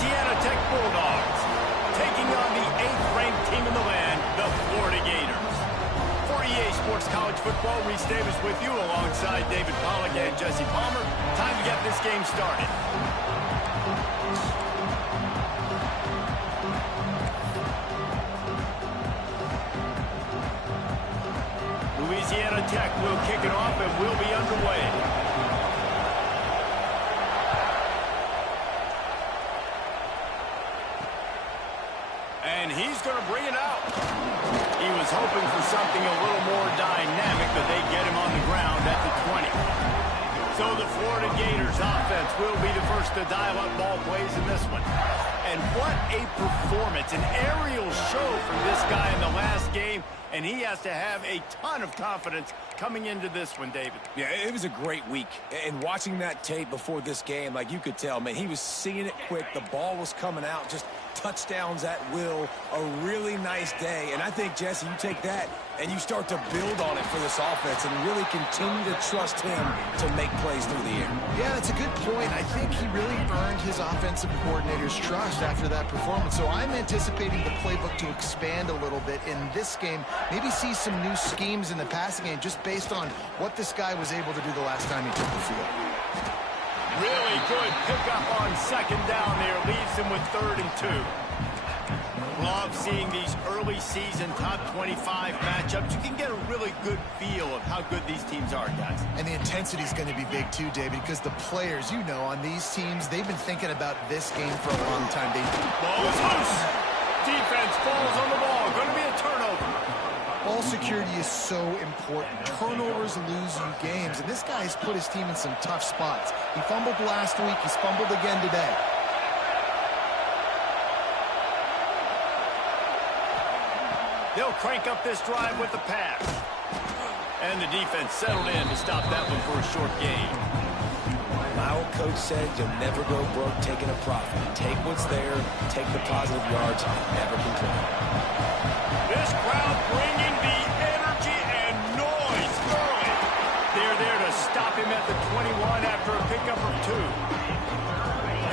Louisiana Tech Bulldogs, taking on the 8th-ranked team in the land, the Florida Gators. For EA Sports College Football, Reese Davis with you alongside David Pollack and Jesse Palmer. Time to get this game started. Louisiana Tech will kick it off and will be underway. And he's going to bring it out. He was hoping for something a little more dynamic, but they get him on the ground at the 20. So the Florida Gators offense will be the first to dial up ball plays in this one. And what a performance, an aerial show from this guy in the last game, and he has to have a ton of confidence coming into this one, David. Yeah, it was a great week. And watching that tape before this game, like you could tell, man, he was seeing it quick. The ball was coming out, just touchdowns at will. A really nice day. And I think, Jesse, you take that and you start to build on it for this offense and really continue to trust him to make plays through the air. Yeah, that's a good point. I think he really earned his offensive coordinator's trust after that performance. So I'm anticipating the playbook to expand a little bit in this game. Maybe see some new schemes in the passing game just based on what this guy was able to do the last time he took the field. Really good pickup on second down there. Leaves him with 3rd and 2. Love seeing these early season top 25 matchups. You can get a really good feel of how good these teams are, guys. And the intensity is going to be big too, David, because the players, you know, on these teams, they've been thinking about this game for a long time. Ball is loose. Defense falls on the ball. Going to be a turnover. Ball security is so important. Turnovers lose you games, and this guy has put his team in some tough spots. He fumbled last week. He's fumbled again today. They'll crank up this drive with the pass. And the defense settled in to stop that one for a short gain. My old coach said you'll never go broke taking a profit. Take what's there, take the positive yards, never complain. This crowd bringing the energy and noise early. They're there to stop him at the 21 after a pickup of 2.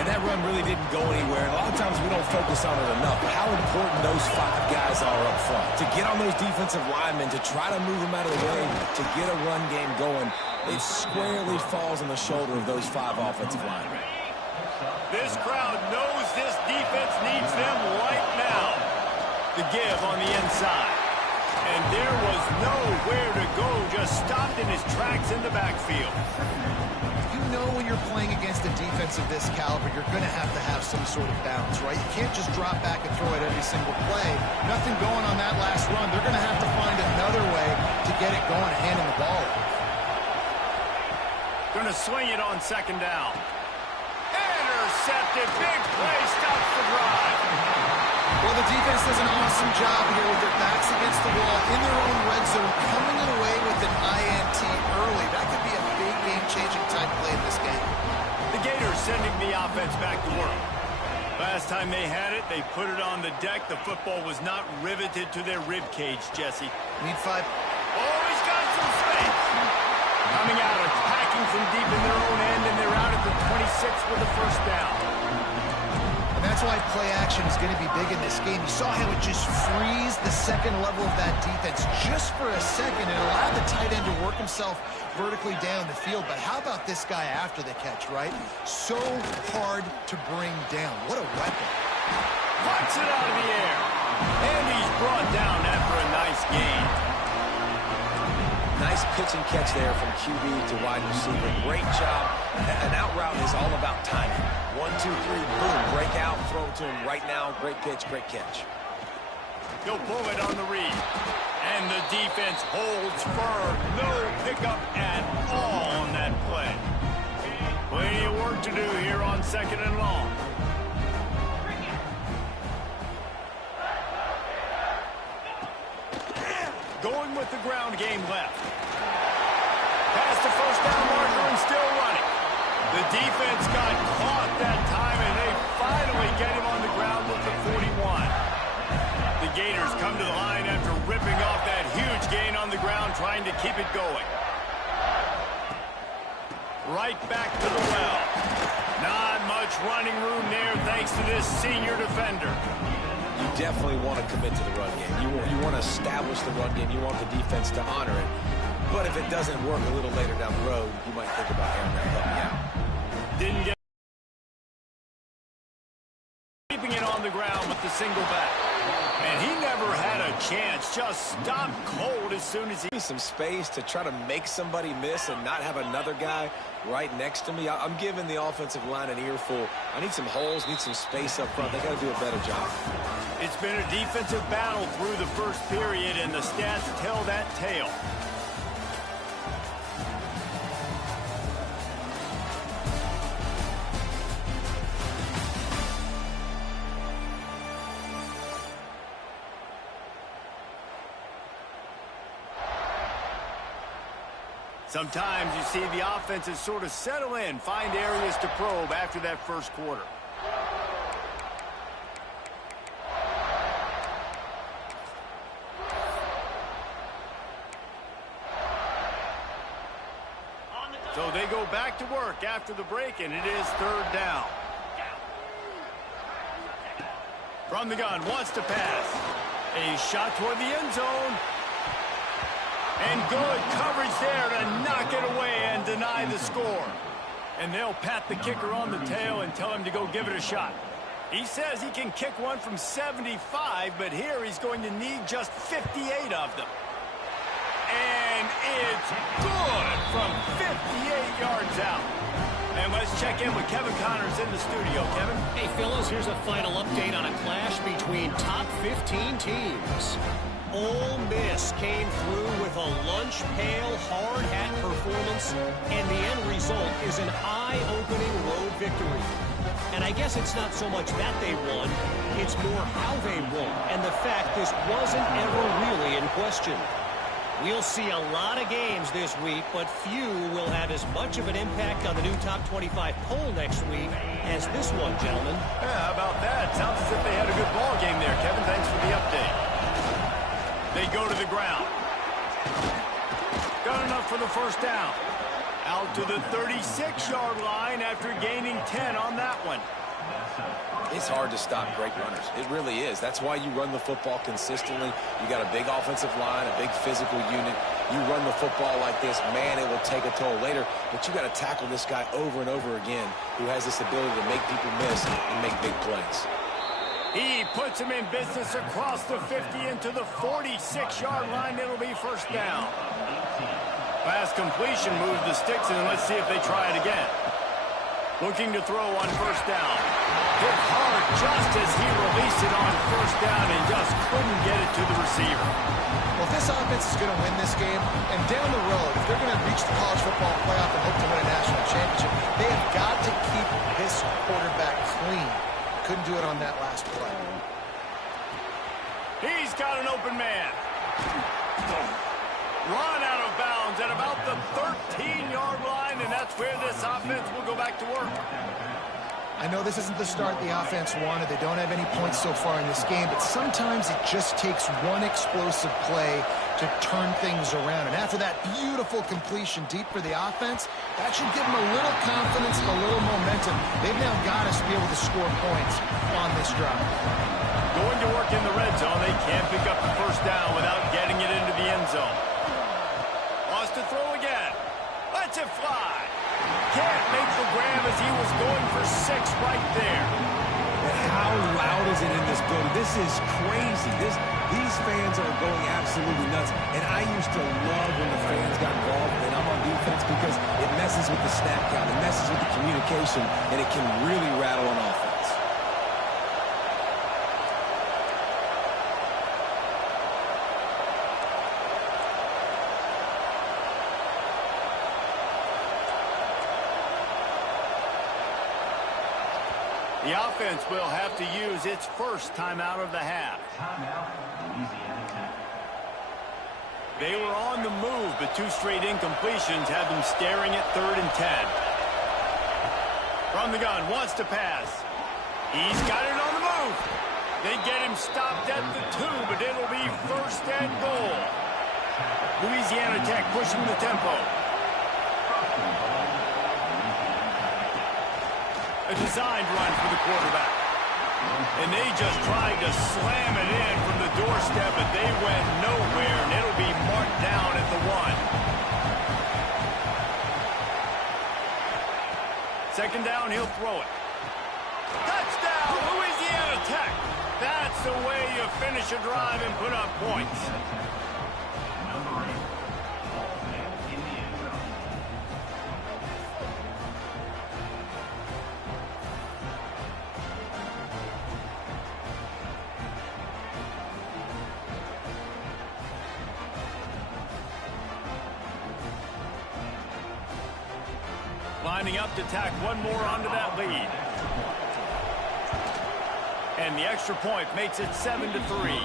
And that run really didn't go anywhere. And a lot of times we don't focus on it enough. But how important those 5 guys are up front. To get on those defensive linemen, to try to move them out of the way, to get a run game going, it squarely falls on the shoulder of those 5 offensive linemen. This crowd knows this defense needs them right now. The give on the inside. And there was nowhere to go, just stopped in his tracks in the backfield. You know when you're playing against a defense of this caliber, you're going to have some sort of balance, right? You can't just drop back and throw it every single play. Nothing going on that last run. They're going to have to find another way to get it going and handing the ball off. Going to swing it on second down. Intercepted. Big play. Stops the drive. Well, the defense does an awesome job here with their backs against the wall in their own red zone, coming away with an INT early. That could be a big game-changing type play in this game. The Gators sending the offense back to work. Last time they had it, they put it on the deck. The football was not riveted to their rib cage, Jesse. Need 5. Oh, he's got some space. Coming out, attacking from deep in their own end, and they're out at the 26 with a first down. And that's why play action is going to be big in this game. You saw how it just frees the second level of that defense just for a second. It allowed the tight end to work himself vertically down the field. But how about this guy after the catch, right? So hard to bring down. What a weapon. Puts it out of the air. And he's brought down after a nice gain. Nice pitch and catch there from QB to wide receiver. Great job. An out route is all about timing. 1, 2, 3, boom, break out, throw it to him right now. Great pitch, great catch. He'll pull it on the read. And the defense holds firm. No pickup at all on that play. Plenty of work to do here on second and long. Going with the ground game left. Past the first down marker and still running. The defense got caught that time, and they finally get him on the ground with the 41. The Gators come to the line after ripping off that huge gain on the ground, trying to keep it going. Right back to the well. Not much running room there thanks to this senior defender. You definitely want to commit to the run game. You want to establish the run game. You want the defense to honor it. But if it doesn't work a little later down the road, you might think about airing that puppy out. Didn't get keeping it on the ground with the single back. And he never had a chance. Just stopped cold as soon as he... Some space to try to make somebody miss and not have another guy right next to me. I'm giving the offensive line an earful. I need some holes, need some space up front. They got to do a better job. It's been a defensive battle through the first period, and the stats tell that tale. Sometimes you see the offenses sort of settle in, find areas to probe after that first quarter. So they go back to work after the break, and it is third down. From the gun, wants to pass. A shot toward the end zone. And good coverage there to knock it away and deny the score. And they'll pat the kicker on the tail and tell him to go give it a shot. He says he can kick one from 75, but here he's going to need just 58 of them. And it's good from 58 yards out. And let's check in with Kevin Connors in the studio. Kevin? Hey, fellas, here's a final update on a clash between top 15 teams. Ole Miss came through with a lunch pail hard hat performance, and the end result is an eye-opening road victory. And I guess it's not so much that they won, it's more how they won, and the fact this wasn't ever really in question. We'll see a lot of games this week, but few will have as much of an impact on the new top 25 poll next week as this one, gentlemen. Yeah, how about that? Sounds as if they had a good ball game there, Kevin. Thanks for the update. They go to the ground. Got enough for the first down. Out to the 36-yard line after gaining 10 on that one. It's hard to stop great runners. It really is. That's why you run the football consistently. You got a big offensive line, a big physical unit. You run the football like this, man, it will take a toll later. But you got to tackle this guy over and over again who has this ability to make people miss and make big plays. He puts him in business across the 50 into the 46-yard line. It'll be first down. Pass completion moves the sticks, and let's see if they try it again. Looking to throw on first down. Hit hard just as he released it on first down and just couldn't get it to the receiver. Well, if this offense is going to win this game, and down the road, if they're going to reach the college football playoff and hope to win a national championship, they have got to keep this quarterback clean. Couldn't do it on that last play. He's got an open man. Run out of bounds at about the 13-yard line, and that's where this offense will go back to work. I know this isn't the start the offense wanted. They don't have any points so far in this game, but sometimes it just takes one explosive play to turn things around. And after that beautiful completion deep for the offense, that should give them a little confidence, a little momentum. They've now got us to be able to score points on this drive. Going to work in the red zone. They can't pick up the first down without getting it into the end zone. Wants to throw again. Lets it fly. Can't make the grab as he was going for 6 right there. How loud is it in this building? This is crazy. These fans are going absolutely nuts. And I used to love when the fans got involved and I'm on defense because it messes with the snap count, it messes with the communication, and it can really rattle an offense. The offense will have to use its first timeout of the half. They were on the move, but 2 straight incompletions had them staring at 3rd and 10. From the gun, wants to pass. He's got it on the move. They get him stopped at the 2, but it'll be 1st and goal. Louisiana Tech pushing the tempo. A designed run for the quarterback. And they just tried to slam it in from the doorstep, but they went nowhere, and it'll be marked down at the 1. Second down, he'll throw it. Touchdown, Louisiana Tech. That's the way you finish a drive and put up points. Lining up to tack one more onto that lead. And the extra point makes it 7-3.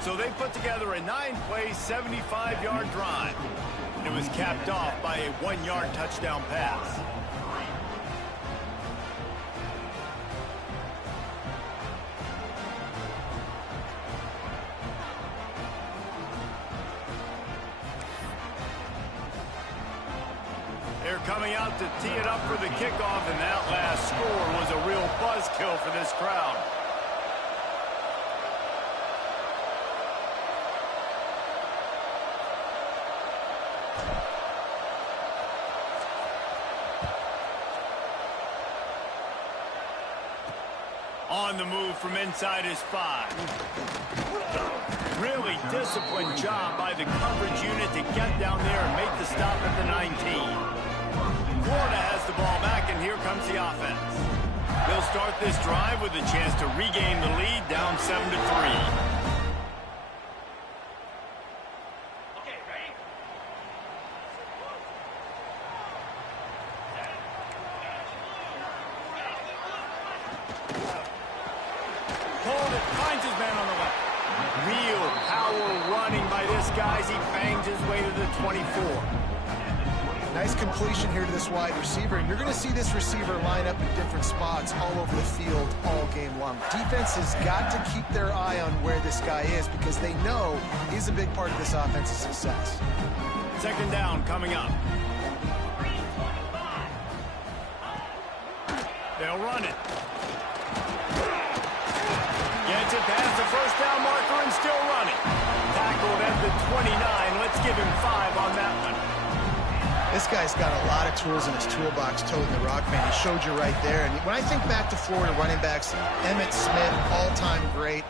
So they put together a 9-play, 75-yard drive. And it was capped off by a 1-yard touchdown pass. They're coming out to tee it up for the kickoff, and that last score was a real buzzkill for this crowd. On the move from inside his 5. Really disciplined job by the coverage unit to get down there and make the stop at the 19. Florida has the ball back, and here comes the offense. They'll start this drive with a chance to regain the lead, down 7-3. Okay, ready? Hold it, finds his man on the left. Real power running by this guy as he bangs his way to the 24. Nice completion here to this wide receiver, and you're going to see this receiver line up in different spots all over the field all game long. Defense has got to keep their eye on where this guy is because they know he's a big part of this offense's success. Second down coming up. They'll run it. Gets it past the first down marker and still running. Tackled at the 29. Let's give him 5 on that one. This guy's got a lot of tools in his toolbox, toting the rock, man. He showed you right there. And when I think back to Florida running backs, Emmitt Smith, all-time great.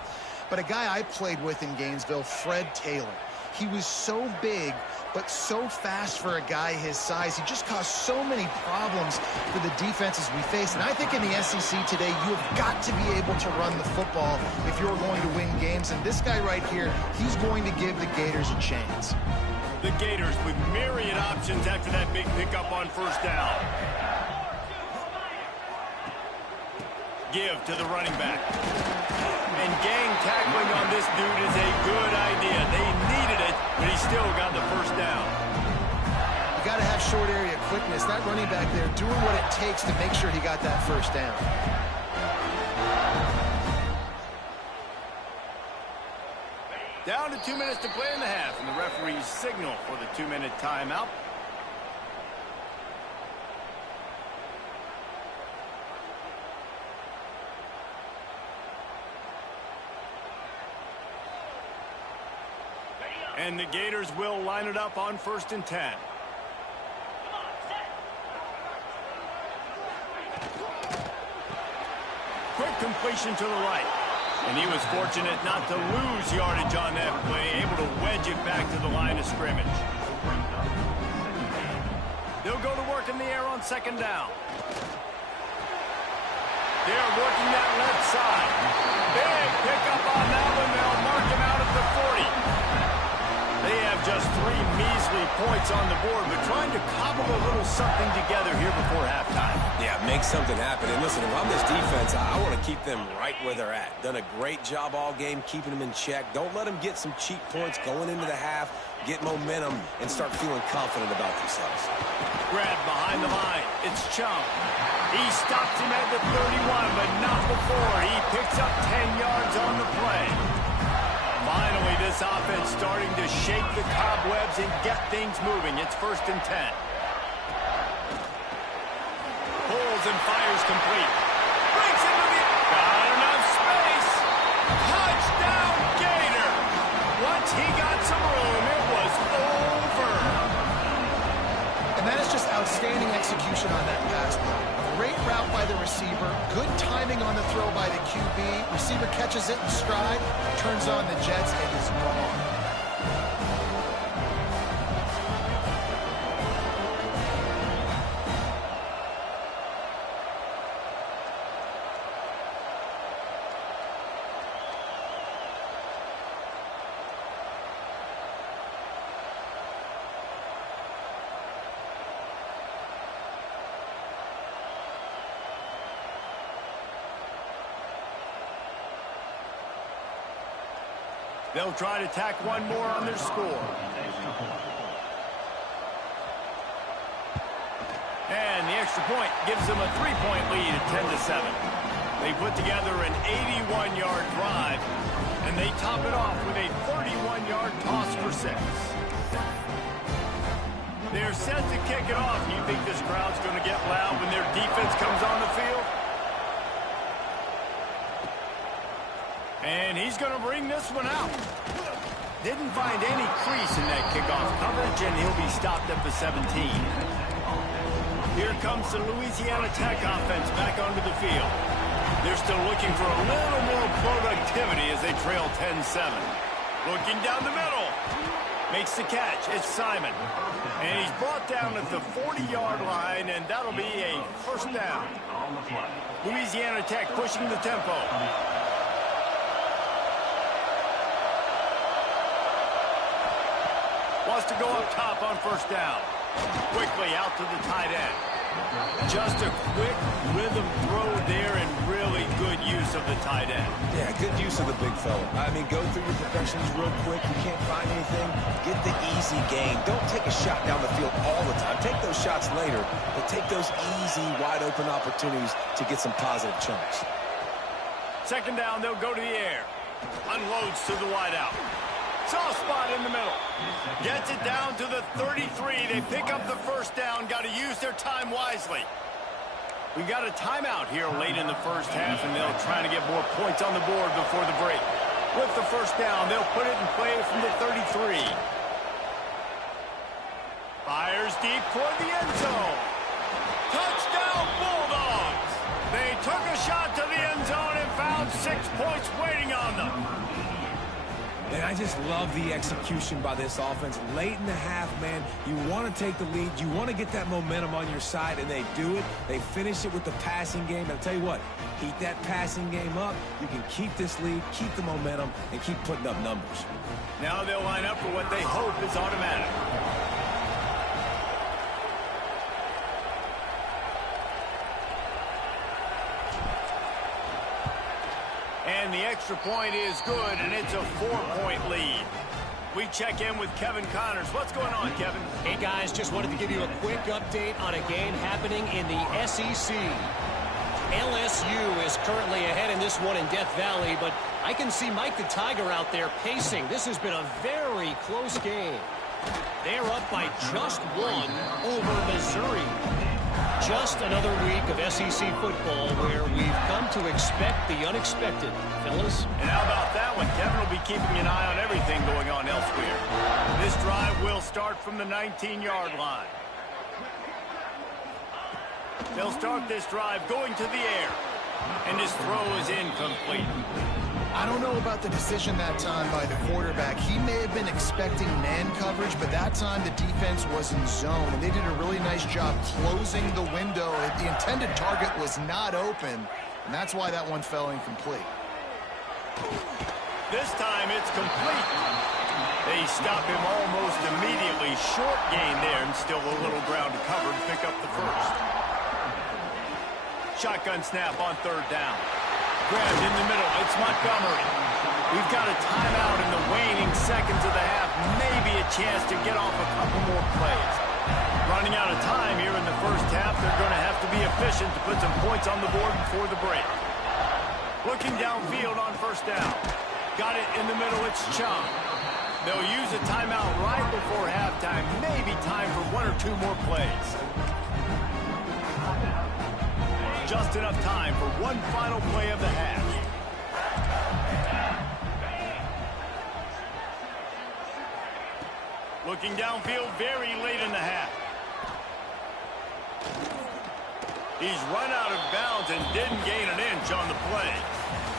But a guy I played with in Gainesville, Fred Taylor. He was so big, but so fast for a guy his size. He just caused so many problems for the defenses we face. And I think in the SEC today, you have got to be able to run the football if you're going to win games. And this guy right here, he's going to give the Gators a chance. The Gators with myriad options after that big pickup on first down. Give to the running back. And gang tackling on this dude is a good idea. They needed it, but he still got the first down. You got to have short area quickness. That running back there doing what it takes to make sure he got that first down. Down to 2 minutes to play in the half, and the referees signal for the 2-minute timeout. And the Gators will line it up on 1st and 10. Quick completion to the right. And he was fortunate not to lose yardage on that play, able to wedge it back to the line of scrimmage. They'll go to work in the air on second down. They're working that left side. Big pickup on that one. They'll mark him out at the 40. They have just 3 measly points on the board, but trying to cobble a little something together here before halftime. Yeah, make something happen. And listen, if I'm this defense, I want to keep them right where they're at. Done a great job all game keeping them in check. Don't let them get some cheap points going into the half, get momentum, and start feeling confident about themselves. Grab behind the line. It's Chung. He stops him at the 31, but not before. He picks up 10 yards on the play. Finally, this offense starting to shake the cobwebs and get things moving. It's 1st and 10. Pulled throws and fires complete. Breaks into the... Got enough space. Touchdown, Gator. Once he got some room, it was over. And that is just outstanding execution on that pass play. Great route by the receiver. Good timing on the throw by the QB. Receiver catches it in stride, turns on the jets, and is gone. They'll try to tack one more on their score. And the extra point gives them a 3-point lead at 10-7. They put together an 81-yard drive, and they top it off with a 31-yard toss for 6. They're set to kick it off. You think this crowd's going to get loud when their defense comes on the field? And he's going to bring this one out. Didn't find any crease in that kickoff coverage, and he'll be stopped at the 17. Here comes the Louisiana Tech offense back onto the field. They're still looking for a little more productivity as they trail 10-7. Looking down the middle. Makes the catch. It's Simon. And he's brought down at the 40-yard line, and that'll be a first down. Louisiana Tech pushing the tempo. Wants to go up top on first down. Quickly out to the tight end. Just a quick rhythm throw there and really good use of the tight end. Yeah, good use of the big fella. I mean, go through your progressions real quick. You can't find anything. Get the easy gain. Don't take a shot down the field all the time. Take those shots later, but take those easy, wide-open opportunities to get some positive chunks. Second down, they'll go to the air. Unloads to the wideout. Soft spot in the middle. Gets it down to the 33. They pick up the first down. Got to use their time wisely. We got a timeout here late in the first half, and they'll try to get more points on the board before the break. With the first down, they'll put it in play from the 33. Fires deep toward the end zone. Touchdown, Bulldogs! They took a shot to the end zone and found 6 points waiting on them. And I just love the execution by this offense. Late in the half, man, you want to take the lead. You want to get that momentum on your side, and they do it. They finish it with the passing game. And I'll tell you what, keep that passing game up. You can keep this lead, keep the momentum, and keep putting up numbers. Now they'll line up for what they hope is automatic. And the extra point is good, and it's a 4-point lead. We check in with Kevin Connors. What's going on, Kevin? Hey, guys, just wanted to give you a quick update on a game happening in the SEC. LSU is currently ahead in this one in Death Valley, but I can see Mike the Tiger out there pacing. This has been a very close game. They're up by just 1 over Missouri. Just another week of SEC football where we've come to expect the unexpected, fellas. And how about that one? Kevin will be keeping an eye on everything going on elsewhere. This drive will start from the 19-yard line. They'll start this drive going to the air. And his throw is incomplete. I don't know about the decision that time by the quarterback. He may have been expecting man coverage, but that time the defense was in zone, and they did a really nice job closing the window. The intended target was not open, and that's why that one fell incomplete. This time it's complete. They stop him almost immediately. Short gain there, and still a little ground to cover to pick up the first. Shotgun snap on third down. Grabbed in the middle. It's Montgomery. We've got a timeout in the waning seconds of the half. Maybe a chance to get off a couple more plays. Running out of time here in the first half. They're going to have to be efficient to put some points on the board before the break. Looking downfield on first down. Got it in the middle. It's Chung. They'll use a timeout right before halftime. Maybe time for 1 or 2 more plays. just enough time for one final play of the half. Looking downfield very late in the half. He's run out of bounds and didn't gain an inch on the play.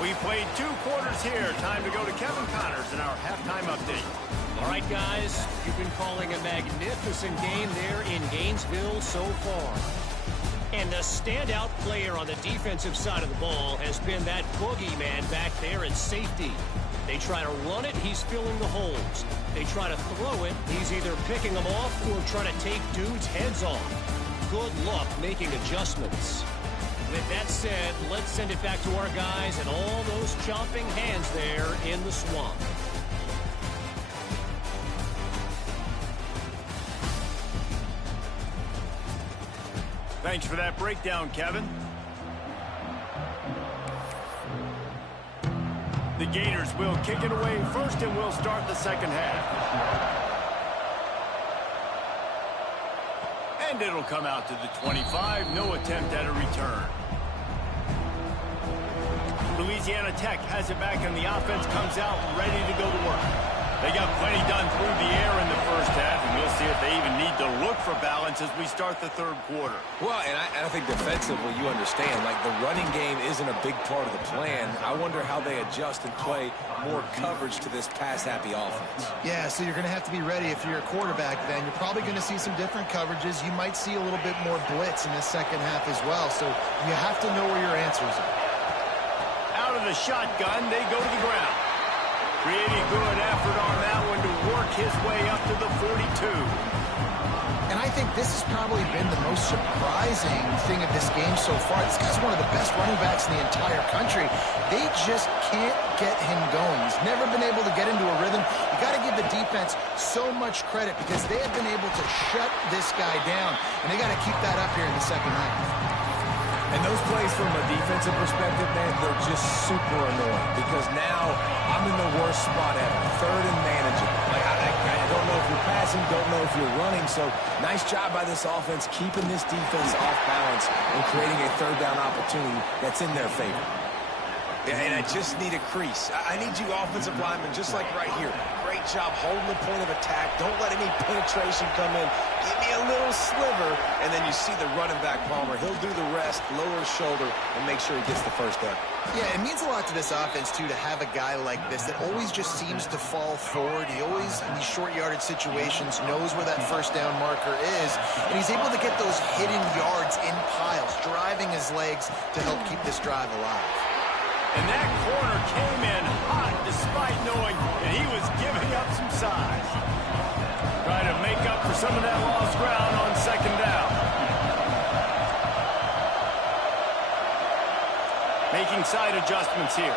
We played 2 quarters here. Time to go to Kevin Connors in our halftime update. All right, guys, you've been calling a magnificent game there in Gainesville so far. And the standout player on the defensive side of the ball has been that boogeyman back there at safety. They try to run it, he's filling the holes. They try to throw it, he's either picking them off or trying to take dudes' heads off. Good luck making adjustments. With that said, let's send it back to our guys and all those chomping hands there in the swamp. Thanks for that breakdown, Kevin. The Gators will kick it away first, and we'll start the second half. And it'll come out to the 25. No attempt at a return. Louisiana Tech has it back, and the offense comes out ready to go to work. They got plenty done through the air in the first half, and we'll see if they even need to look for balance as we start the third quarter. Well, and I think defensively, you understand, like the running game isn't a big part of the plan. I wonder how they adjust and play more coverage to this pass-happy offense. Yeah, so you're going to have to be ready if you're a quarterback then. You're probably going to see some different coverages. You might see a little bit more blitz in the second half as well, so you have to know where your answers are. Out of the shotgun, they go to the ground. Pretty good effort on that one to work his way up to the 42. And I think this has probably been the most surprising thing of this game so far. This guy's one of the best running backs in the entire country. They just can't get him going. He's never been able to get into a rhythm. You got to give the defense so much credit because they have been able to shut this guy down. And they got to keep that up here in the second half. And those plays from a defensive perspective, man, they're just super annoying because now I'm in the worst spot ever, third and manageable. Like, I don't know if you're passing, don't know if you're running, so nice job by this offense keeping this defense off balance and creating a third down opportunity that's in their favor. And I just need a crease. I need you offensive linemen just like right here. Great job holding the point of attack. Don't let any penetration come in. Give me a little sliver, and then you see the running back, Palmer. He'll do the rest, lower his shoulder, and make sure he gets the first down. Yeah, it means a lot to this offense, too, to have a guy like this that always just seems to fall forward. He always, in these short yardage situations, knows where that first down marker is, and he's able to get those hidden yards in piles, driving his legs to help keep this drive alive. And that corner came in hot despite knowing that he was giving up some size. Trying to make up for some of that lost ground on second down. Making side adjustments here.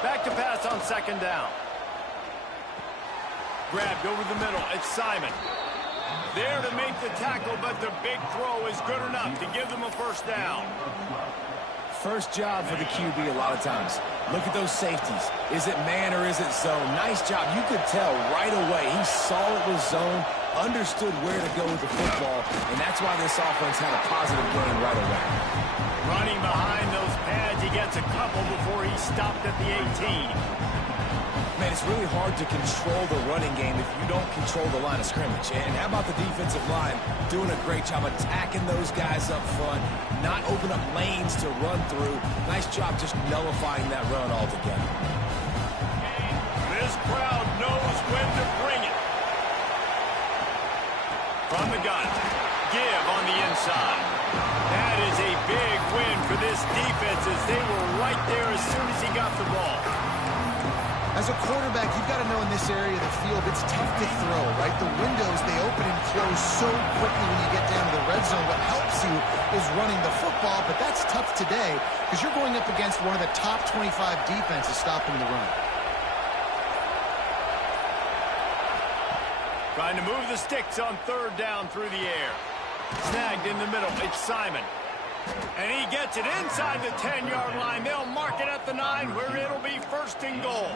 Back to pass on second down. Grabbed over the middle. It's Simon. There to make the tackle, but the big throw is good enough to give them a first down. First job for the QB a lot of times. Look at those safeties. Is it man or is it zone? Nice job. You could tell right away. He saw it was zone, understood where to go with the football, and that's why this offense had a positive game right away. Running behind those pads, he gets a couple before he stopped at the 18. Man, it's really hard to control the running game if you don't control the line of scrimmage. And how about the defensive line doing a great job attacking those guys up front, not open up lanes to run through. Nice job just nullifying that run altogether. This crowd knows when to bring it. From the gun, give on the inside. That is a big win for this defense as they were right there as soon as he got the ball. As a quarterback, you've got to know in this area of the field, it's tough to throw, right? The windows, they open and close so quickly when you get down to the red zone. What helps you is running the football, but that's tough today because you're going up against one of the top 25 defenses stopping the run. Trying to move the sticks on third down through the air. Snagged in the middle. It's Simon. And he gets it inside the 10-yard line. They'll mark it at the 9 where it'll be first and goal.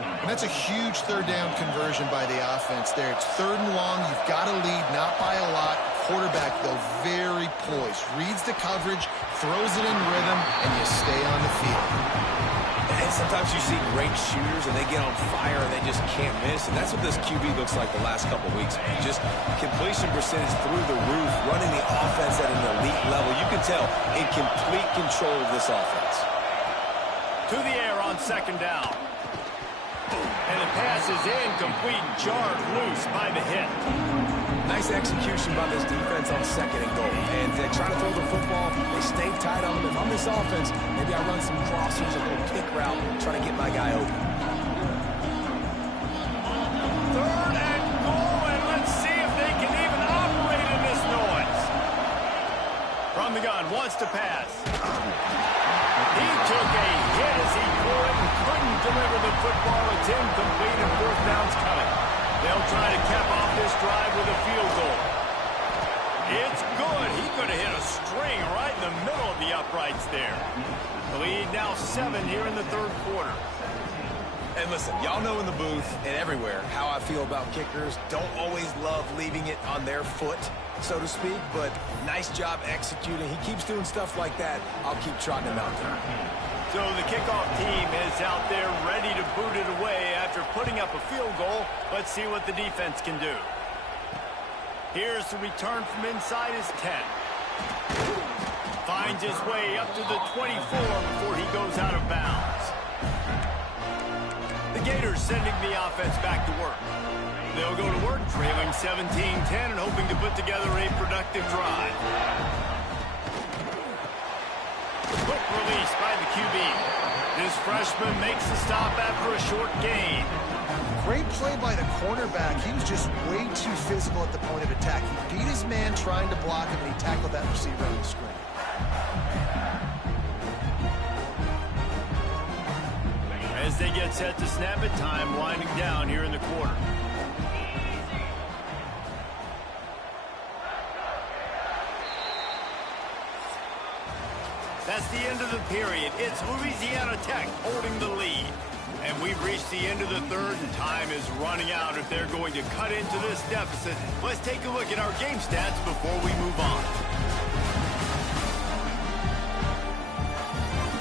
And that's a huge third down conversion by the offense there. It's 3rd and long. You've got to lead, not by a lot. Quarterback, though, very poised. Reads the coverage, throws it in rhythm, and you stay on the field. And sometimes you see great shooters, and they get on fire, and they just can't miss. And that's what this QB looks like the last couple weeks. Just completion percentage through the roof, running the offense at an elite level. You can tell in complete control of this offense. To the air on 2nd down. And the pass is incomplete, jarred loose by the hit. Nice execution by this defense on 2nd and goal. And they try to throw the football. They stay tight on them. If I'm this offense, maybe I run some crossers, a little kick route, try to get my guy open. 3rd and goal, and let's see if they can even operate in this noise. From the gun, wants to pass. He took a hit as he threw it and couldn't deliver the football. It's incomplete and 4th down's coming. They'll try to cap off this drive with a field goal. It's good. He could have hit a string right in the middle of the uprights there. The lead now 7 here in the 3rd quarter. And listen, y'all know in the booth and everywhere how I feel about kickers. Don't always love leaving it on their foot, so to speak, but nice job executing. He keeps doing stuff like that. I'll keep trotting him out there. So the kickoff team is out there ready to boot it away after putting up a field goal. Let's see what the defense can do. Here's the return from inside his 10. Finds his way up to the 24 before he goes out of bounds. The Gators sending the offense back to work. They'll go to work, trailing 17-10 and hoping to put together a productive drive. Quick release by the QB. This freshman makes the stop after a short gain. Great play by the cornerback. He was just way too physical at the point of attack. He beat his man trying to block him, and he tackled that receiver on the screen. As they get set to snap it, time winding down here in the quarter. That's the end of the period. It's Louisiana Tech holding the lead. And we've reached the end of the 3rd, and time is running out if they're going to cut into this deficit. Let's take a look at our game stats before we move on.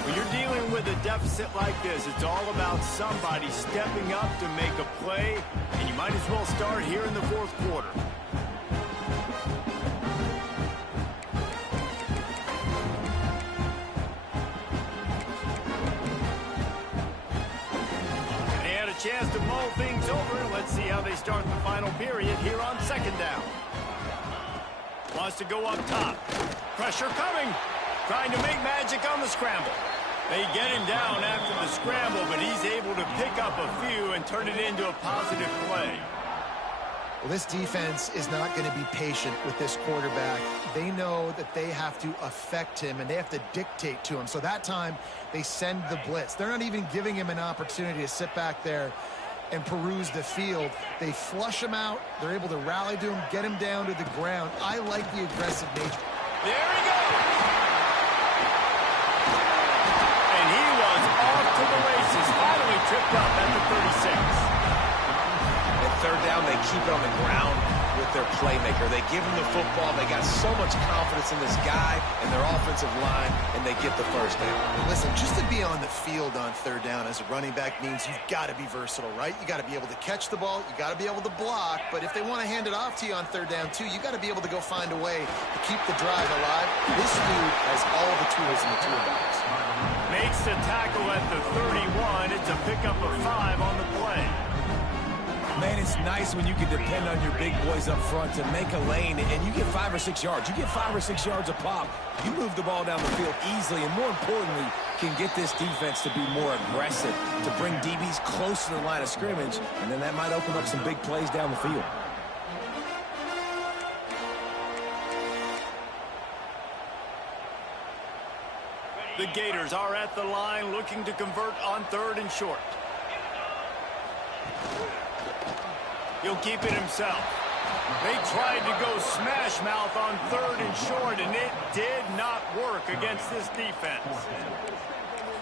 When you're dealing with a deficit like this, it's all about somebody stepping up to make a play, and you might as well start here in the 4th quarter. Chance to mull things over. Let's see how they start the final period here on 2nd down. Wants to go up top. Pressure coming. Trying to make magic on the scramble. They get him down after the scramble, but he's able to pick up a few and turn it into a positive play. Well, this defense is not going to be patient with this quarterback. They know that they have to affect him, and they have to dictate to him. So that time, they send the blitz. They're not even giving him an opportunity to sit back there and peruse the field. They flush him out. They're able to rally to him, get him down to the ground. I like the aggressive nature. There he goes! And he was off to the races, finally tripped up at the 36. 3rd down, they keep it on the ground with their playmaker. They give him the football. They got so much confidence in this guy and their offensive line, and they get the 1st down. Listen, just to be on the field on 3rd down as a running back means you've got to be versatile, right? You got to be able to catch the ball. You got to be able to block. But if they want to hand it off to you on 3rd down, too, you got to be able to go find a way to keep the drive alive. This dude has all the tools in the toolbox. Makes the tackle at the 31. It's a pickup of 5 on the play. Man, it's nice when you can depend on your big boys up front to make a lane, and you get 5 or 6 yards. You get 5 or 6 yards a pop. You move the ball down the field easily, and more importantly, can get this defense to be more aggressive, to bring DBs close to the line of scrimmage, and then that might open up some big plays down the field. The Gators are at the line looking to convert on 3rd and short. He'll keep it himself. They tried to go smash mouth on 3rd and short, and it did not work against this defense.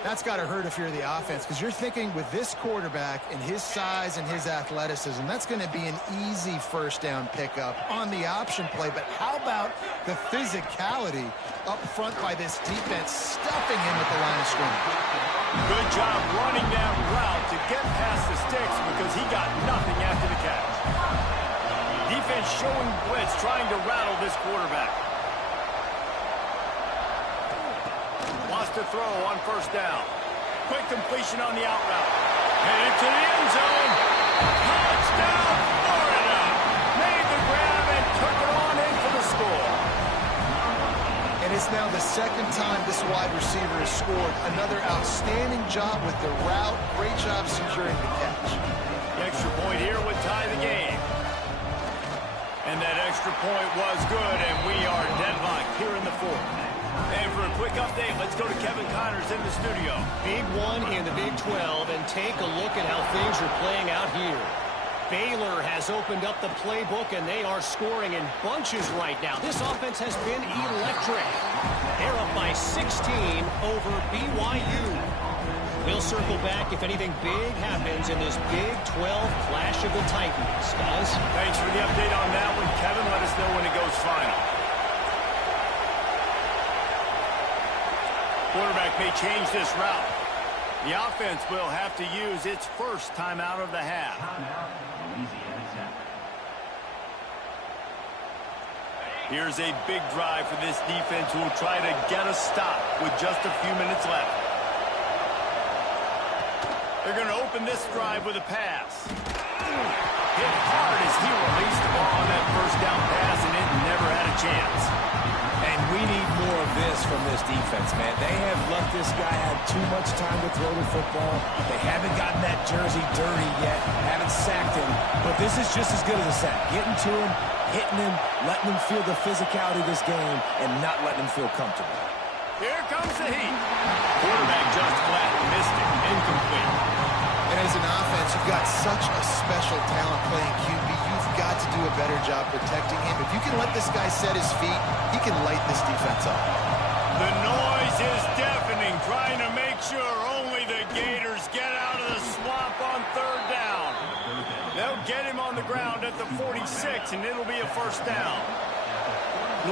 That's got to hurt if you're the offense, because you're thinking with this quarterback and his size and his athleticism, that's going to be an easy first down pickup on the option play. But how about the physicality up front by this defense, stuffing him at the line of scrimmage? Good job running that route to get past the sticks because he got nothing after the catch. Defense showing blitz, trying to rattle this quarterback. Wants to throw on first down. Quick completion on the out route. And into the end zone. Touchdown, Florida. Made the grab and took it on in for the score. And it's now the second time this wide receiver has scored. Another outstanding job with the route. Great job securing the catch. The extra point here would tie the game. And that extra point was good, and we are deadlocked here in the fourth. And for a quick update, let's go to Kevin Connors in the studio. Big one in the Big 12, and take a look at how things are playing out here. Baylor has opened up the playbook, and they are scoring in bunches right now. This offense has been electric. They're up by 16 over BYU. We'll circle back if anything big happens in this Big 12 Clash of the Titans. Guys? Thanks for the update on that one, Kevin. Let us know when it goes final. Quarterback may change this route. The offense will have to use its first timeout of the half. Here's a big drive for this defense who will try to get a stop with just a few minutes left. They're going to open this drive with a pass. Hit hard as he released the ball on that first down pass, and it never had a chance. And we need more of this from this defense, man. They have let this guy have too much time to throw the football. They haven't gotten that jersey dirty yet, haven't sacked him. But this is just as good as a sack. Getting to him, hitting him, letting him feel the physicality of this game, and not letting him feel comfortable. Here comes the heat. Quarterback just flat, missed it, incomplete. And as an offense, you've got such a special talent playing QB. You've got to do a better job protecting him. If you can let this guy set his feet, he can light this defense up. The noise is deafening, trying to make sure only the Gators get out of the swamp on third down. They'll get him on the ground at the 46, and it'll be a first down.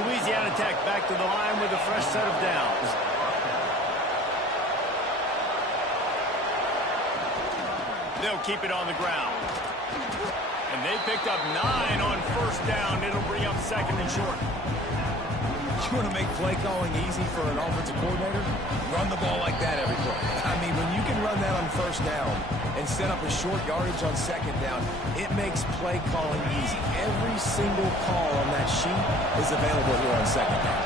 Louisiana Tech back to the line with a fresh set of downs. They'll keep it on the ground. And they picked up 9 on first down. It'll bring up second and short. You want to make play calling easy for an offensive coordinator? Run the ball like that every play. I mean, when you can run that on first down and set up a short yardage on second down, it makes play calling easy. Every single call on that sheet is available here on second down.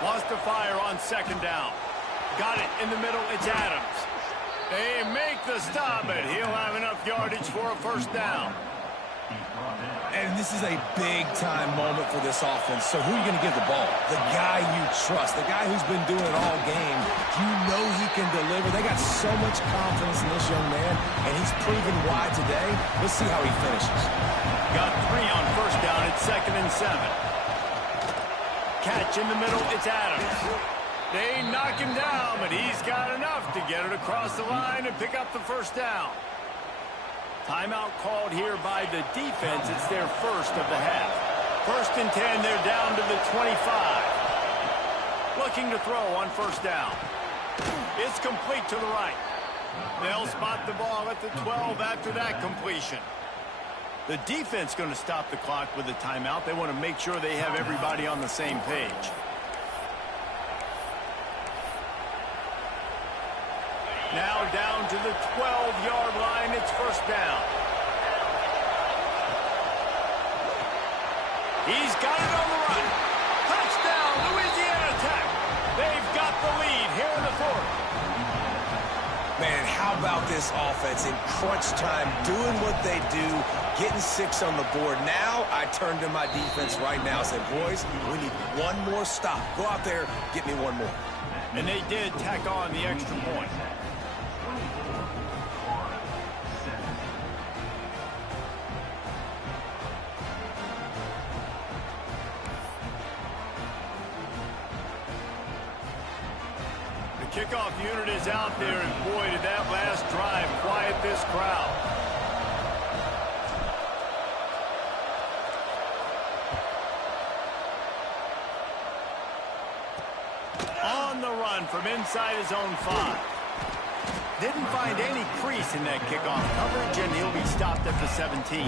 Wants to fire on second down. Got it in the middle. It's Adams. They make the stop, but he'll have enough yardage for a first down. And this is a big-time moment for this offense. So who are you going to give the ball? The guy you trust, the guy who's been doing it all game. You know he can deliver. They got so much confidence in this young man, and he's proven why today. Let's see how he finishes. Got 3 on first down. It's second and 7. Catch in the middle. It's Adams. They knock him down, but he's got enough to get it across the line and pick up the first down. Timeout called here by the defense. It's their first of the half. First and 10, they're down to the 25. Looking to throw on first down. It's complete to the right. They'll spot the ball at the 12 after that completion. The defense going to stop the clock with a timeout. They want to make sure they have everybody on the same page. Now down to the 12-yard line. It's first down. He's got it on the run. Touchdown, Louisiana Tech. They've got the lead here in the fourth. Man, how about this offense in crunch time, doing what they do, getting 6 on the board. Now I turn to my defense right now and say, boys, we need one more stop. Go out there, get me one more. And they did tack on the extra point. kickoff unit is out there, and boy, did that last drive quiet this crowd. On the run from inside his own 5. Didn't find any crease in that kickoff coverage, and he'll be stopped at the 17.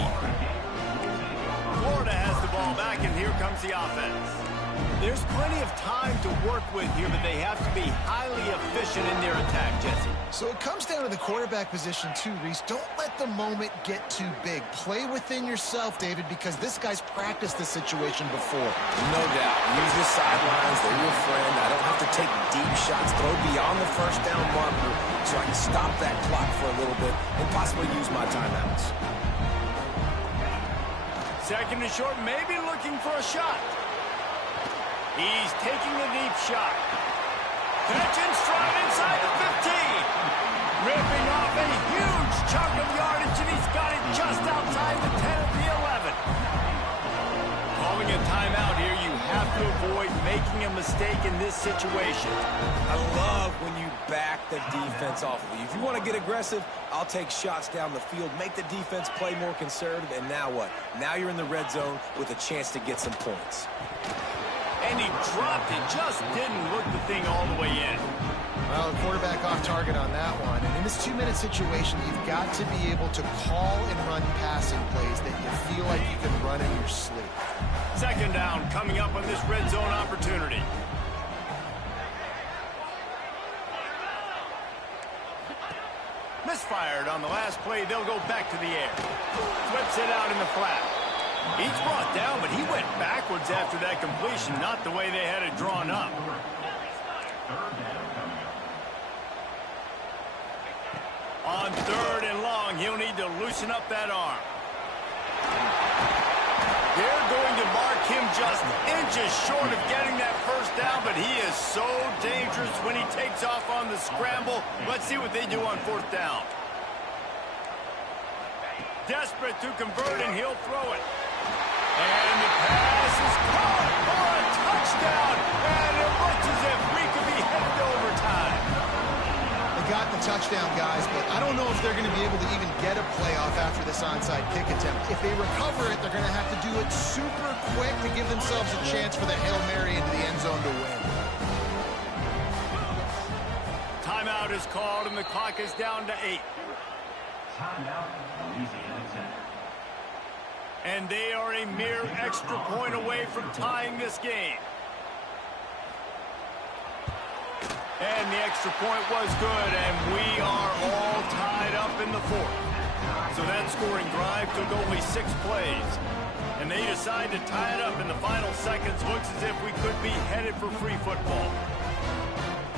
Florida has the ball back, and here comes the offense. There's plenty of time to work with here, but they have to be highly efficient in their attack, Jesse. So it comes down to the quarterback position too, Reese. Don't let the moment get too big. Play within yourself, David, because this guy's practiced this situation before. No doubt. Use the sidelines. They're your friend. I don't have to take deep shots. Throw beyond the first down marker so I can stop that clock for a little bit and possibly use my timeouts. Second and short, maybe looking for a shot. He's taking a deep shot. Catch and stride inside the 15. Ripping off a huge chunk of yardage, and he's got it just outside the 10 of the 11. Calling a timeout here, you have to avoid making a mistake in this situation. I love when you back the defense off of you. If you want to get aggressive, I'll take shots down the field, make the defense play more conservative, and now what? Now you're in the red zone with a chance to get some points. And he dropped it, just didn't look the thing all the way in. Well, the quarterback off target on that one. And in this 2-minute situation, you've got to be able to call and run passing plays that you feel like you can run in your sleep. Second down coming up on this red zone opportunity. Misfired on the last play. They'll go back to the air. Flips it out in the flat. He's brought down, but he went backwards after that completion, not the way they had it drawn up. On third and long, he'll need to loosen up that arm. They're going to mark him just inches short of getting that first down, but he is so dangerous when he takes off on the scramble. Let's see what they do on fourth down. Desperate to convert, and he'll throw it. And the pass is caught for a touchdown, and it looks as if we could be headed to overtime. They got the touchdown, guys, but I don't know if they're going to be able to even get a playoff after this onside kick attempt. If they recover it, they're going to have to do it super quick to give themselves a chance for the Hail Mary into the end zone to win. Timeout is called, and the clock is down to 8. Timeout, Louisiana 10. And they are a mere extra point away from tying this game. And the extra point was good, and we are all tied up in the fourth. So that scoring drive took only 6 plays. And they decide to tie it up in the final seconds. Looks as if we could be headed for free football.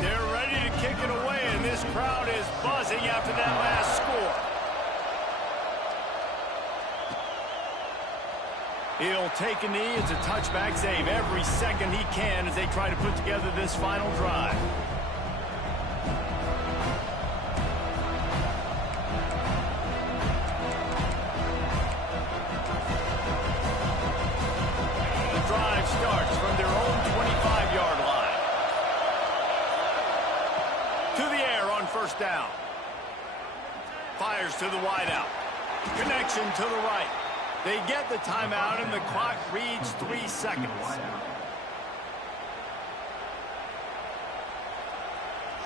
They're ready to kick it away, and this crowd is buzzing after that last score. He'll take a knee. It's a touchback save every second he can as they try to put together this final drive. The drive starts from their own 25-yard line. To the air on first down. Fires to the wideout. Connection to the right. They get the timeout, and the clock reads 3 seconds.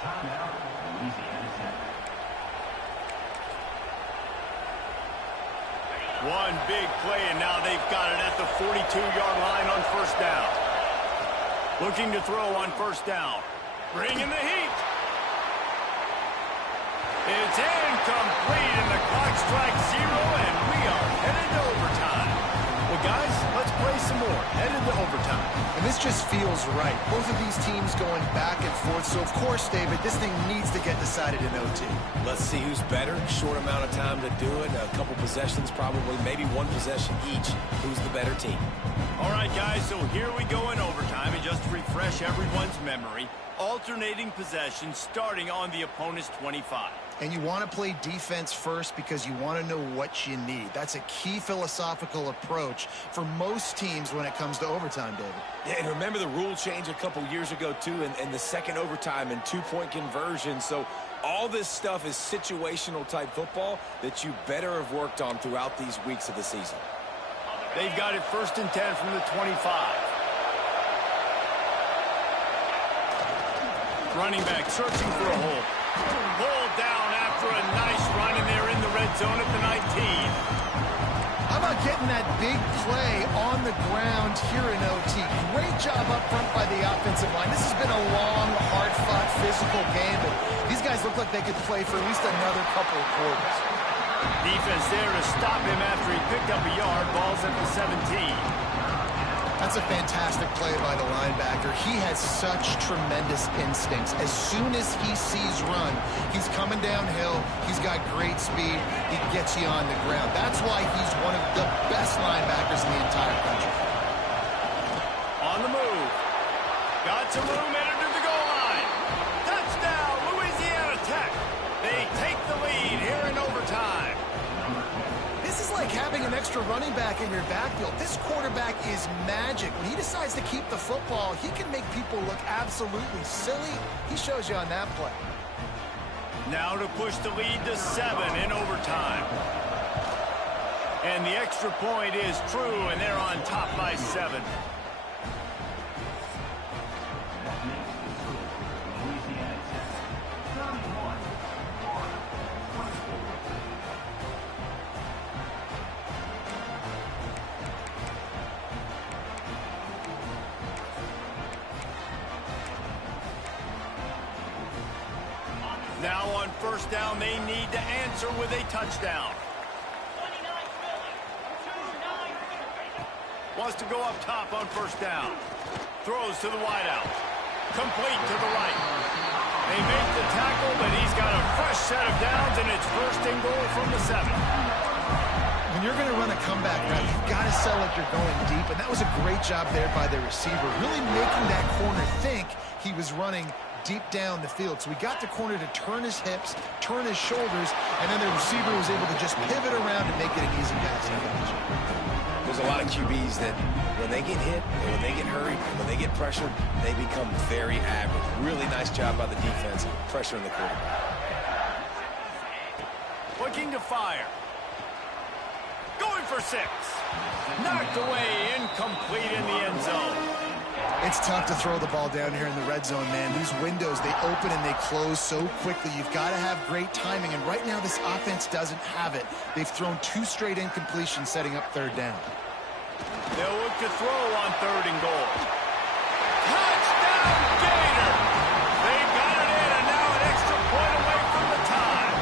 Timeout, Louisiana 10. One big play, and now they've got it at the 42-yard line on first down. Looking to throw on first down. Bringing the heat. It's incomplete, and the clock strikes 0, and we are headed to overtime. Well, guys, let's play some more. Headed to overtime. And this just feels right. Both of these teams going back and forth. So, of course, David, this thing needs to get decided in OT. Let's see who's better. Short amount of time to do it. A couple possessions, probably maybe one possession each. Who's the better team? All right, guys, so here we go in overtime. And just to refresh everyone's memory, alternating possessions starting on the opponent's 25. And you want to play defense first because you want to know what you need. That's a key philosophical approach for most teams when it comes to overtime, David. Yeah, and remember the rule change a couple years ago, too, and the second overtime and two-point conversion. So all this stuff is situational-type football that you better have worked on throughout these weeks of the season. They've got it 1st and 10 from the 25. Running back searching for a hole. Pulled down after a nice run, and they're in the red zone at the 19. How about getting that big play on the ground here in OT? Great job up front by the offensive line. This has been a long, hard-fought, physical game, but these guys look like they could play for at least another couple of quarters. Defense there to stop him after he picked up a yard. Ball's at the 17. That's a fantastic play by the linebacker. He has such tremendous instincts. As soon as he sees run, he's coming downhill. He's got great speed. He gets you on the ground. That's why he's one of the best linebackers in the entire country. On the move. Got some room entered the goal line. Touchdown, Louisiana Tech. They take the lead here in overtime. This is like having an extra running back in your backfield. This quarterback is magic. When he decides to keep the football, he can make people look absolutely silly. He shows you on that play. Now to push the lead to 7 in overtime. And the extra point is true, and they're on top by 7. Louisiana Tech 31. Now on 1st down, they need to answer with a touchdown. Wants to go up top on 1st down. Throws to the wideout. Complete to the right. They make the tackle, but he's got a fresh set of downs, and it's 1st and goal from the 7. When you're going to run a comeback route, you've got to sell like you're going deep, and that was a great job there by the receiver, really making that corner think he was running deep down the field. So we got the corner to turn his hips, turn his shoulders, and then the receiver was able to just pivot around and make it an easy pass. There's a lot of QBs that when they get hit, and when they get hurried, and when they get pressured, they become very average. Really nice job by the defense, pressuring the quarterback. Looking to fire. Going for 6. Knocked away, incomplete in the end zone. It's tough to throw the ball down here in the red zone, man. These windows, they open and they close so quickly. You've got to have great timing, and right now this offense doesn't have it. They've thrown 2 straight incompletions setting up 3rd down. They'll look to throw on 3rd and goal. Touchdown, Gator! They've got it in, and now an extra point away from the tie.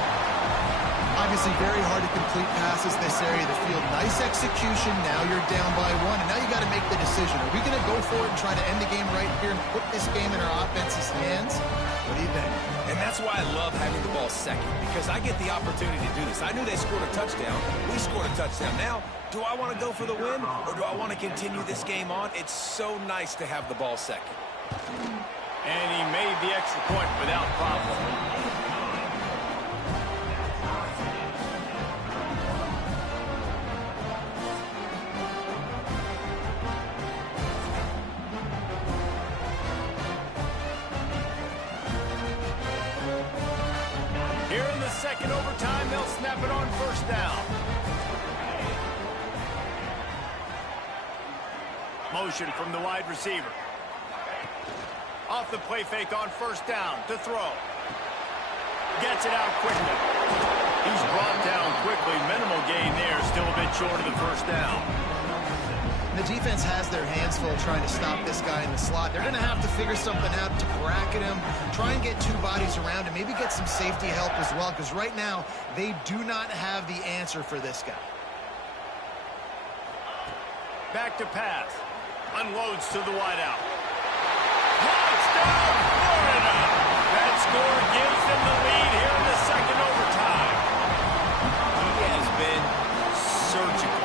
Obviously very hard to complete passes this area of the field. Nice execution. Now you're down by 1, and now you got to make the decision. Are we going to go for it and try to end the game right here and put this game in our offense's hands? What do you think? And that's why I love having the ball second, because I get the opportunity to do this. I knew they scored a touchdown. We scored a touchdown. Now, do I want to go for the win, or do I want to continue this game on? It's so nice to have the ball second. And he made the extra point without problem. Here in the second overtime, they'll snap it on 1st down. Motion from the wide receiver. Off the play fake on 1st down to throw. Gets it out quickly. He's brought down quickly. Minimal gain there. Still a bit short of the 1st down. The defense has their hands full trying to stop this guy in the slot. They're going to have to figure something out to bracket him, try and get 2 bodies around him, maybe get some safety help as well, because right now they do not have the answer for this guy. Back to pass. Unloads to the wideout. Touchdown, Florida! That score gives them the lead here in the second overtime. He has been surgical.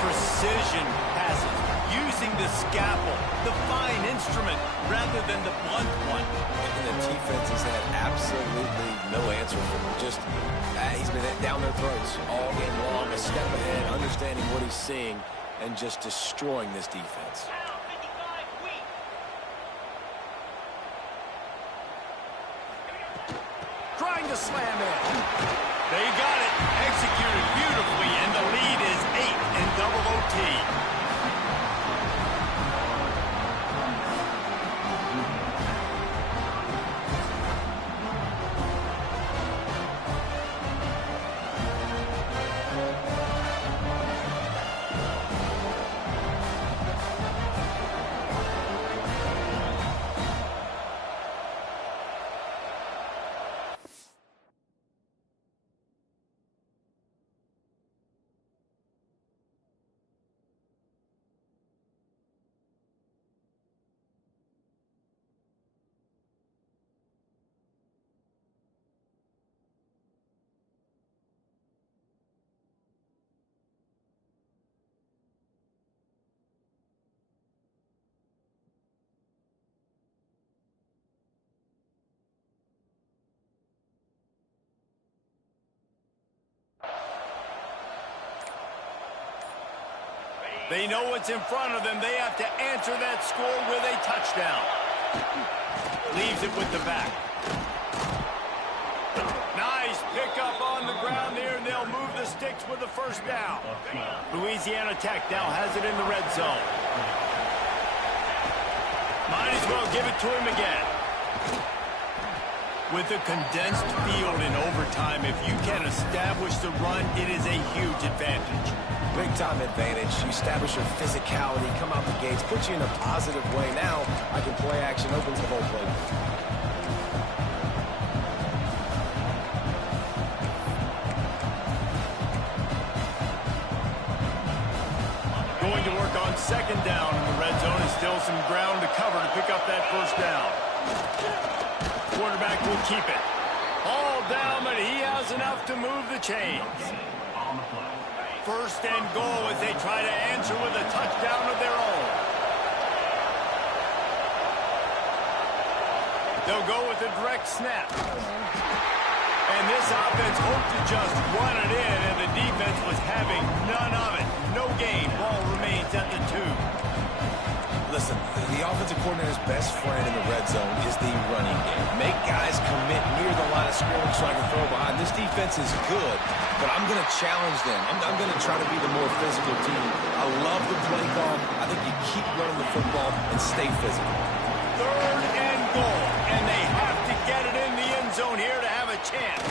Precision passes. using the scalpel, the fine instrument, rather than the blunt one. And the defense has had absolutely no answer for him. Just, he's been down their throats all game long, a step ahead, understanding what he's seeing, and just destroying this defense. Trying to slam in. They got it. Executed beautifully, and the lead is 8 in double OT. They know what's in front of them. They have to answer that score with a touchdown. Leaves it with the back. Nice pickup on the ground there, and they'll move the sticks with the first down. Louisiana Tech now has it in the red zone. Might as well give it to him again. With a condensed field in overtime, if you can establish the run, it is a huge advantage. Big-time advantage. You establish your physicality, come out the gates, put you in a positive way. Now, I can play action, opens the whole play. Going to work on second down in the red zone, and still some ground to cover to pick up that first down. Quarterback will keep it. All down, but he has enough to move the chains. First and goal as they try to answer with a touchdown of their own. They'll go with a direct snap. And this offense hoped to just run it in, and the defense was having none of it. No gain. Ball remains at the 2. Listen, the offensive coordinator's best friend in the red zone is the running game. Make guys commit near the line of scrimmage so I can throw behind. This defense is good, but I'm going to challenge them. I'm going to try to be the more physical team. I love the play call. I think you keep running the football and stay physical. Third and goal, and they have to get it in the end zone here to have a chance.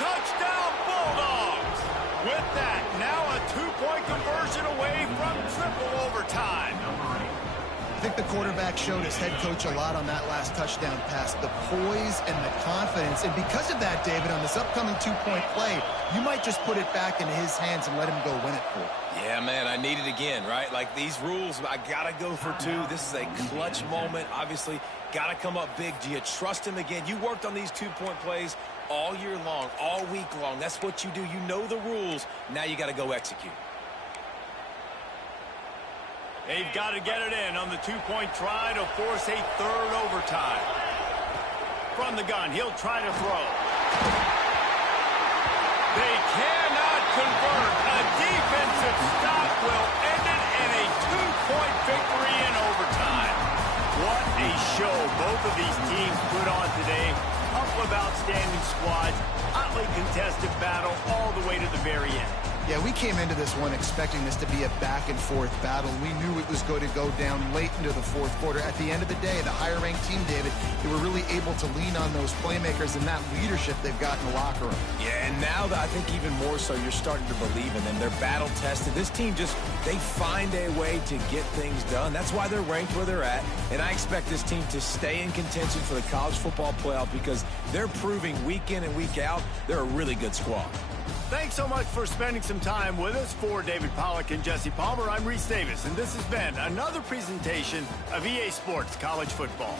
Touchdown, Bulldogs! With that, now a 2-point conversion away from triple overtime. I think the quarterback showed his head coach a lot on that last touchdown pass, the poise and the confidence. And because of that, David, on this upcoming 2-point play, you might just put it back into his hands and let him go win it for you. Yeah, man, I need it again, right? Like these rules, I got to go for 2. This is a clutch moment. Obviously, got to come up big. Do you trust him again? You worked on these 2-point plays all year long, all week long. That's what you do. You know the rules. Now you got to go execute. They've got to get it in on the 2-point try to force a third overtime. From the gun, he'll try to throw. They cannot convert. A defensive stop will end it in a 2-point victory in overtime. What a show both of these teams put on today. Couple of outstanding squads, hotly contested battle all the way to the very end. Yeah, we came into this one expecting this to be a back-and-forth battle. We knew it was going to go down late into the fourth quarter. At the end of the day, the higher-ranked team, David, they were really able to lean on those playmakers and that leadership they've got in the locker room. Yeah, and now I think even more so, you're starting to believe in them. They're battle-tested. This team just, they find a way to get things done. That's why they're ranked where they're at. And I expect this team to stay in contention for the college football playoff because they're proving week in and week out they're a really good squad. Thanks so much for spending some time with us. For David Pollack and Jesse Palmer, I'm Reese Davis, and this has been another presentation of EA Sports College Football.